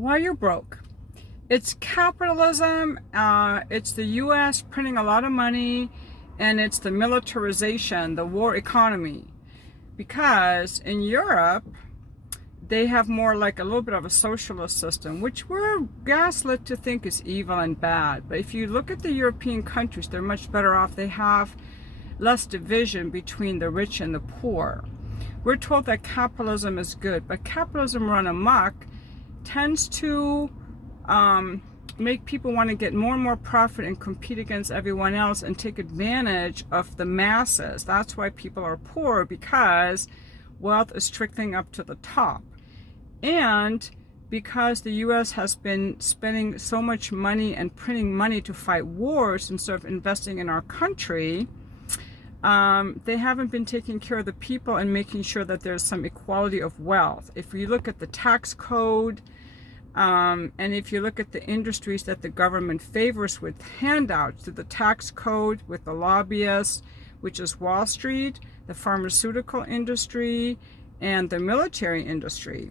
Why you're broke. It's capitalism, it's the US printing a lot of money, and it's the militarization, the war economy. Because in Europe, they have more like a little bit of a socialist system, which we're gaslit to think is evil and bad. But if you look at the European countries, they're much better off. They have less division between the rich and the poor. We're told that capitalism is good, but capitalism run amok tends to make people want to get more and more profit and compete against everyone else and take advantage of the masses. That's why people are poor, because wealth is trickling up to the top. And because the US has been spending so much money and printing money to fight wars instead of investing in our country, they haven't been taking care of the people and making sure that there's some equality of wealth. If you look at the tax code, and if you look at the industries that the government favors with handouts to the tax code, with the lobbyists, which is Wall Street, the pharmaceutical industry, and the military industry,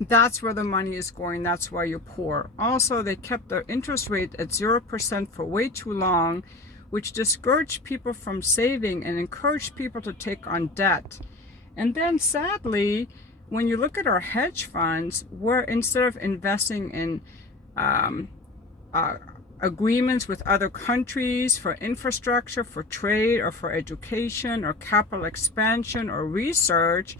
that's where the money is going. That's why you're poor. Also, they kept the interest rate at 0% for way too long, which discouraged people from saving and encouraged people to take on debt. And then sadly, when you look at our hedge funds, we're, instead of investing in agreements with other countries for infrastructure, for trade, or for education, or capital expansion, or research,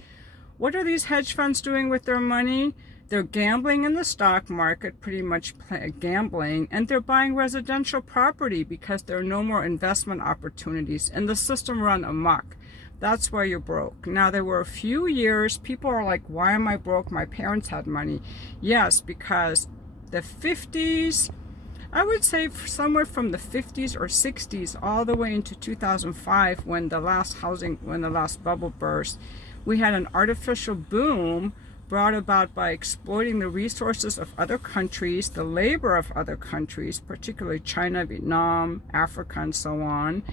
what are these hedge funds doing with their money? They're gambling in the stock market, pretty much gambling, and they're buying residential property because there are no more investment opportunities, and the system run amok. That's why you're broke. Now, there were a few years, people are like, why am I broke? My parents had money. Yes, because the 50s, I would say somewhere from the 50s or 60s all the way into 2005, when the last bubble burst, we had an artificial boom brought about by exploiting the resources of other countries, the labor of other countries, particularly China, Vietnam, Africa, and so on.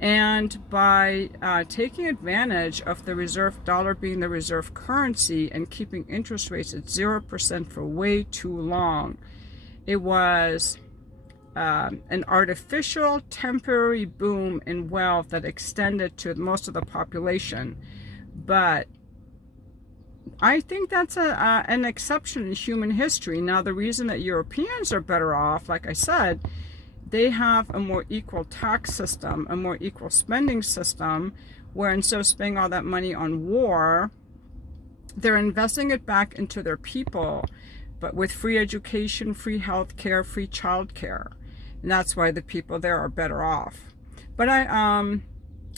And by taking advantage of the reserve dollar being the reserve currency and keeping interest rates at 0% for way too long, it was an artificial temporary boom in wealth that extended to most of the population. But I think that's an exception in human history. Now, the reason that Europeans are better off, like I said, they have a more equal tax system, a more equal spending system, where instead of spending all that money on war, they're investing it back into their people, but with free education, free health care, free child care. And that's why the people there are better off. But I'm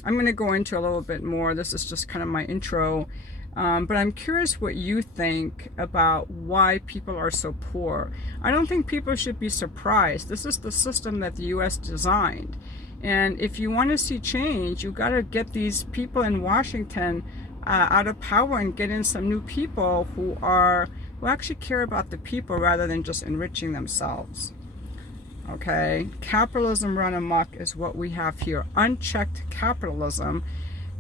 going to go into a little bit more. This is just kind of my intro. But I'm curious what you think about why people are so poor. I don't think people should be surprised. This is the system that the U.S. designed. And if you want to see change, you got to get these people in Washington out of power and get in some new people who actually care about the people rather than just enriching themselves. Okay, capitalism run amok is what we have here. Unchecked capitalism.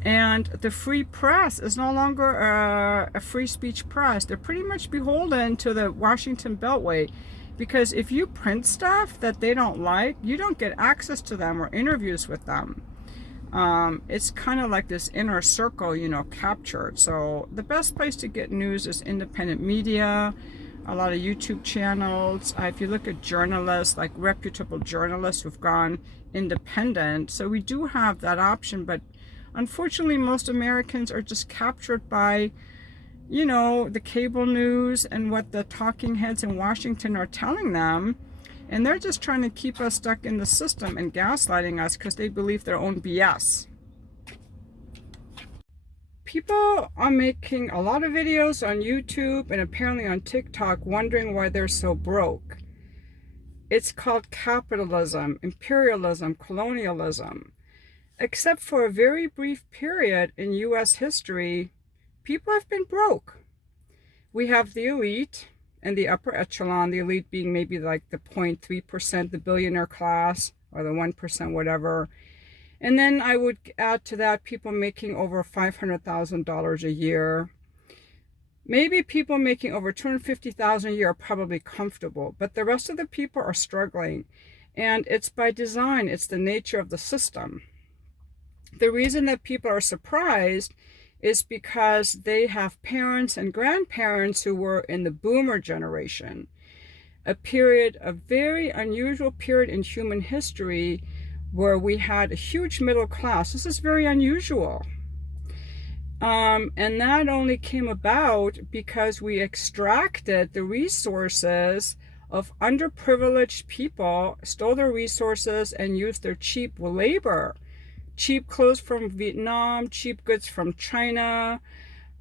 And the free press is no longer a free speech press. They're pretty much beholden to the Washington Beltway, because if you print stuff that they don't like, you don't get access to them or interviews with them. It's kind of like this inner circle, captured. So the best place to get news is independent media, a lot of YouTube channels. If you look at journalists, like reputable journalists who've gone independent. So we do have that option, but unfortunately, most Americans are just captured by, the cable news and what the talking heads in Washington are telling them. And they're just trying to keep us stuck in the system and gaslighting us because they believe their own BS. People are making a lot of videos on YouTube and apparently on TikTok wondering why they're so broke. It's called capitalism, imperialism, colonialism. Except for a very brief period in U.S. history, people have been broke. We have the elite and the upper echelon, the elite being maybe like the 0.3%, the billionaire class, or the 1%, whatever. And then I would add to that people making over $500,000 a year. Maybe people making over 250,000 a year are probably comfortable, but the rest of the people are struggling. And it's by design, it's the nature of the system. The reason that people are surprised is because they have parents and grandparents who were in the boomer generation, a period, a very unusual period in human history where we had a huge middle class. This is very unusual. And that only came about because we extracted the resources of underprivileged people, stole their resources, and used their cheap labor. Cheap clothes from Vietnam, cheap goods from China,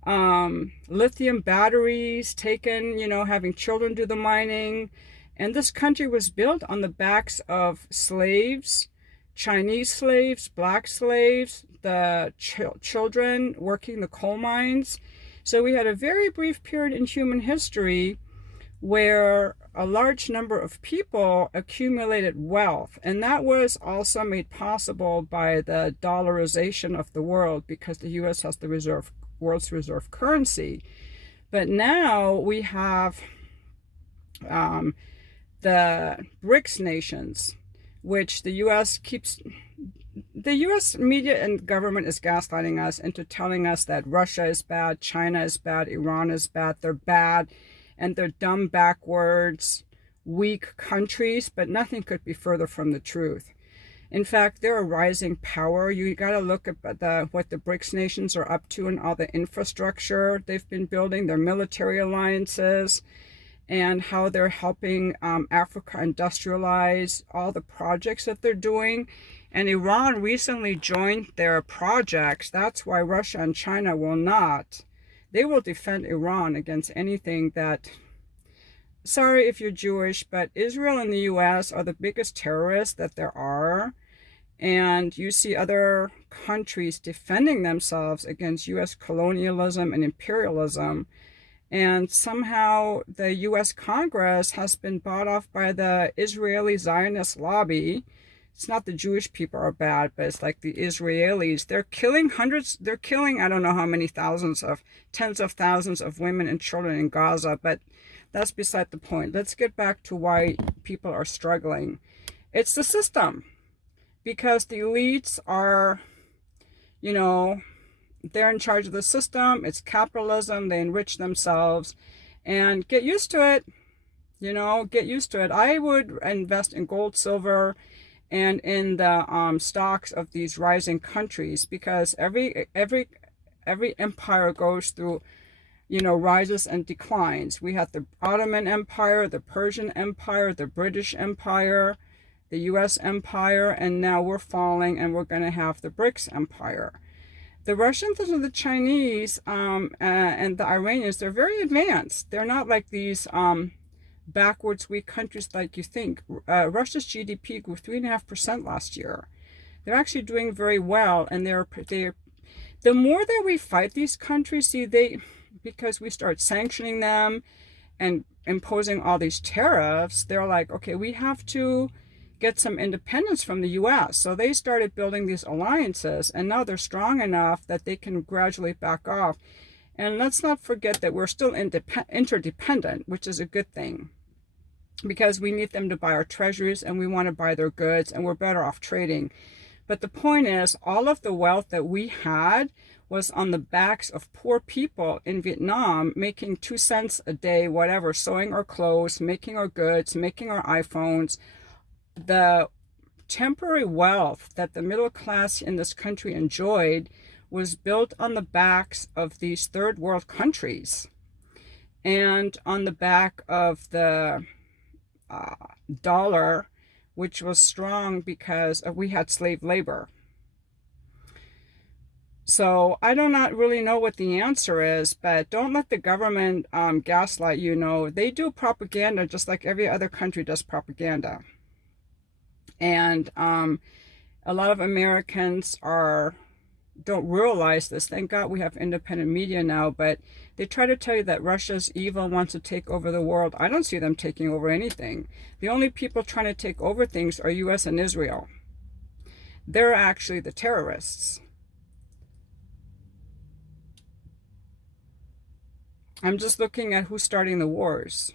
lithium batteries taken, having children do the mining. And this country was built on the backs of slaves, Chinese slaves, black slaves, the children working the coal mines. So we had a very brief period in human history where a large number of people accumulated wealth. And that was also made possible by the dollarization of the world, because the US has the world's reserve currency. But now we have the BRICS nations, which the US media and government is gaslighting us into telling us that Russia is bad, China is bad, Iran is bad, they're bad, and they're dumb, backwards, weak countries, but nothing could be further from the truth. In fact, they're a rising power. You got to look at what the BRICS nations are up to and all the infrastructure they've been building, their military alliances, and how they're helping Africa industrialize, all the projects that they're doing. And Iran recently joined their projects. That's why Russia and China will not. They will defend Iran against anything that, sorry if you're Jewish, but Israel and the US are the biggest terrorists that there are. And you see other countries defending themselves against US colonialism and imperialism. And somehow the US Congress has been bought off by the Israeli Zionist lobby. It's not the Jewish people are bad, but it's like the Israelis. They're killing I don't know how many tens of thousands of women and children in Gaza, but that's beside the point. Let's get back to why people are struggling. It's the system. Because the elites are, they're in charge of the system. It's capitalism. They enrich themselves. And get used to it. Get used to it. I would invest in gold, silver, and in the stocks of these rising countries, because every empire goes through, rises and declines. We had the Ottoman Empire, the Persian Empire, the British Empire, the US Empire, and now we're falling and we're going to have the BRICS Empire. The Russians and the Chinese and the Iranians, they're very advanced. They're not like these backwards, weak countries like you think. Russia's GDP grew 3.5% last year. They're actually doing very well, and they're the more that we fight these countries, because we start sanctioning them and imposing all these tariffs, they're like, okay, we have to get some independence from the US. So they started building these alliances, and now they're strong enough that they can gradually back off. And let's not forget that we're still interdependent, which is a good thing, because we need them to buy our treasuries and we want to buy their goods, and we're better off trading. But the point is, all of the wealth that we had was on the backs of poor people in Vietnam, making 2 cents a day, whatever, sewing our clothes, making our goods, making our iPhones. The temporary wealth that the middle class in this country enjoyed was built on the backs of these third world countries, and on the back of the dollar, which was strong because we had slave labor. So I do not really know what the answer is, but don't let the government gaslight you. They do propaganda just like every other country does propaganda. And a lot of Americans don't realize this. Thank God we have independent media now, but they try to tell you that Russia's evil, wants to take over the world. I don't see them taking over anything. The only people trying to take over things are US and Israel. They're actually the terrorists. I'm just looking at who's starting the wars.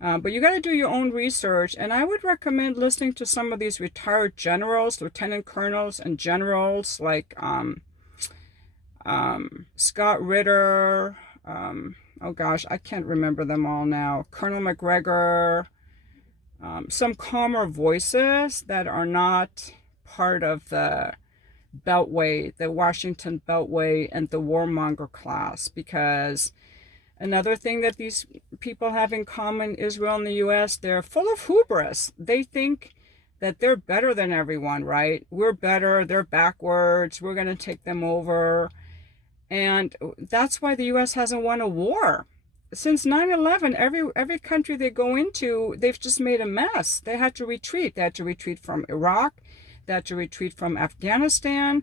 But you got to do your own research, and I would recommend listening to some of these retired generals, lieutenant colonels, and generals like Scott Ritter. Oh gosh, I can't remember them all now. Colonel McGregor. Some calmer voices that are not part of the Beltway, the Washington Beltway, and the warmonger class, because another thing that these people have in common, Israel and the US, they're full of hubris. They think that they're better than everyone, right? We're better, they're backwards, we're going to take them over. And that's why the US hasn't won a war. Since 9/11, every country they go into, they've just made a mess. They had to retreat. They had to retreat from Iraq. They had to retreat from Afghanistan.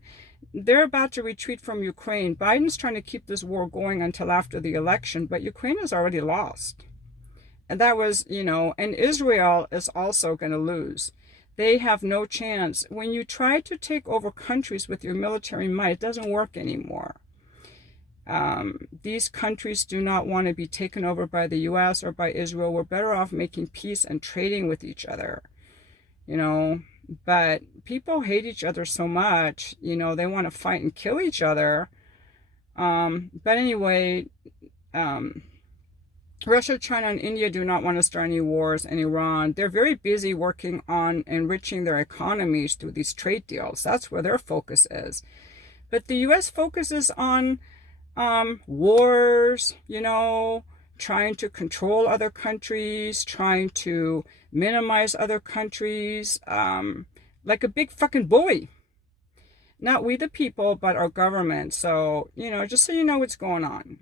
They're about to retreat from Ukraine. Biden's trying to keep this war going until after the election, but Ukraine has already lost. And that was, and Israel is also going to lose. They have no chance. When you try to take over countries with your military might, it doesn't work anymore. These countries do not want to be taken over by the US or by Israel. We're better off making peace and trading with each other, but people hate each other so much, they want to fight and kill each other. But anyway, Russia, China, and India do not want to start any wars, and Iran. They're very busy working on enriching their economies through these trade deals. That's where their focus is. But the US focuses on wars, trying to control other countries, trying to minimize other countries, like a big fucking bully. Not we the people, but our government. So, just so you know what's going on.